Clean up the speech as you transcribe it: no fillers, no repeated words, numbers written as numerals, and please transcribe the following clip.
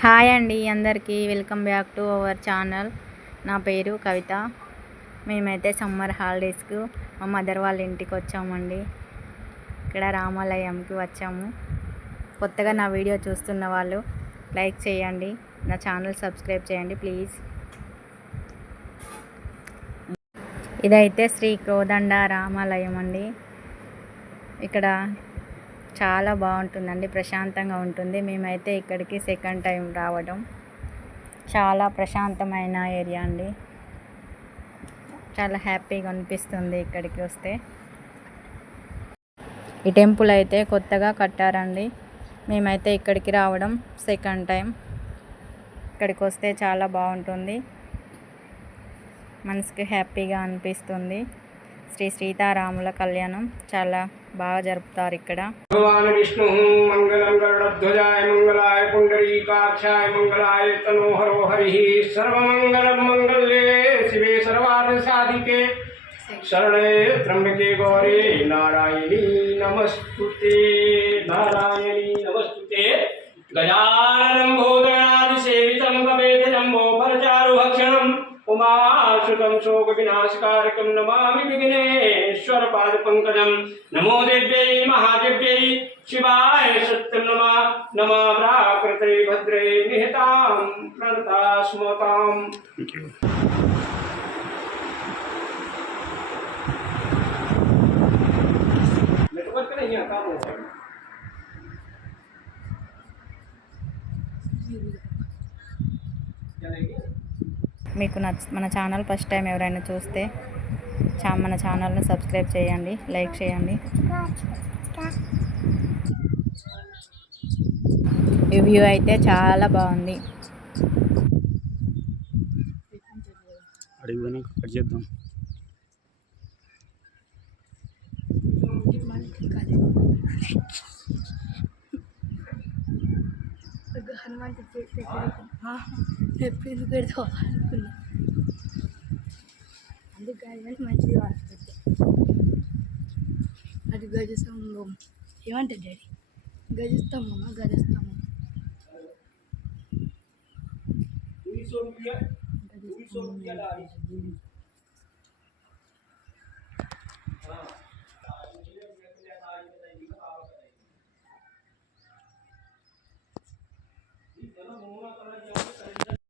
Hi అండి అందరికీ welcome back to our channel. నా పేరు కవిత. మేమైతే సమ్మర్ హాలిడేస్కు మా మదర్ వాళ్ళ ఇంటికి వచ్చామండి. ఇక్కడ రామాలయంకి వచ్చాము. కొత్తగా నా వీడియో చూస్తున్న వాళ్ళు లైక్ చేయండి, నా ఛానల్ సబ్స్క్రైబ్ చేయండి ప్లీజ్. ఇదైతే శ్రీ కోదండ రామాలయం అండి. ఇక్కడ చాలా బాగుంటుందండి, ప్రశాంతంగా ఉంటుంది. మేమైతే ఇక్కడికి సెకండ్ టైం రావడం. చాలా ప్రశాంతమైన ఏరియా అండి, చాలా హ్యాపీగా అనిపిస్తుంది ఇక్కడికి వస్తే. ఈ టెంపుల్ అయితే కొత్తగా కట్టారండి. మేమైతే ఇక్కడికి రావడం సెకండ్ టైం. ఇక్కడికి వస్తే చాలా బాగుంటుంది, మనసుకి హ్యాపీగా అనిపిస్తుంది. శ్రీ సీతారాముల కళ్యాణం చాలా బాగా జరుపుతారు ఇక్కడ. భగవాన్ విష్ణు మంగళం గరుడధ్వజాయ మంగళాయ పుండరీకాక్షాయ మంగళాయ తనోహరో హరి. సర్వమంగళం మంగళే శివే సర్వార్థ సాధికే శరణే త్ర్యంబకే గౌరీ నారాయణీ నమస్తుతే. నారాయణీ నమస్తుతే. గజాననం భూతగణాది సేవితం కపేతజంబో పరచారు భక్షణం ఉమాశ్రుతం శోక వినాశకారకం నమామి విఘ్నేశ్వర పాద పంకజం. నమో దేవ్యై మహాదేవ్యై శివాయ సత్యం నమః. నమః ప్రాకృతే భద్రే నిహితాం ప్రణతాస్మతాం. మీకు మన ఛానల్ ఫస్ట్ టైం ఎవరైనా చూస్తే మన ఛానల్ని సబ్స్క్రైబ్ చేయండి, లైక్ చేయండి. ఈ వ్యూ అయితే చాలా బాగుంది. హనుమంతు ఎప్పుడు పెడతావు అనుకున్నా, అందుకు కానీ మంచిది వాడుతుంది. అది గజస్తంభం ఏమంటారు డాడీ? గజస్తంభమా గజస్తంభం? గజస్తంభం